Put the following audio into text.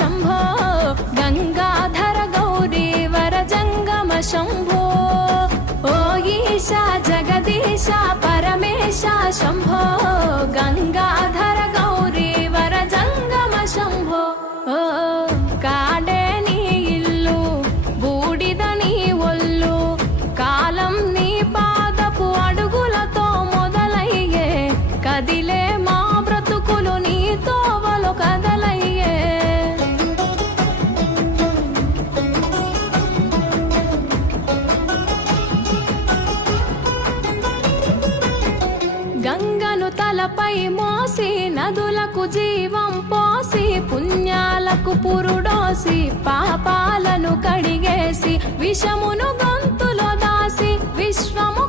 शम्भो गंगाधर गौरी वर जंगम शम्भो ओ ईशा जगदीशा परमेशा शम्भो गंगाधर गौरी वर जंगम शम्भो ओ काडे नी इल्लु बूडिद नी ఒళ్ళు కాలం నీ పాదపు అడుగులతో మొదలయ్యే కదిలే మా బ్రతుకులు నీ తోవలు కదలయ్యే గంగను తలపై మోసి నదులకు జీవం పోసి పుణ్యాలకు పురుడోసి పాపాలను కడిగేసి విషమును గొంతులో దాసి విశ్వము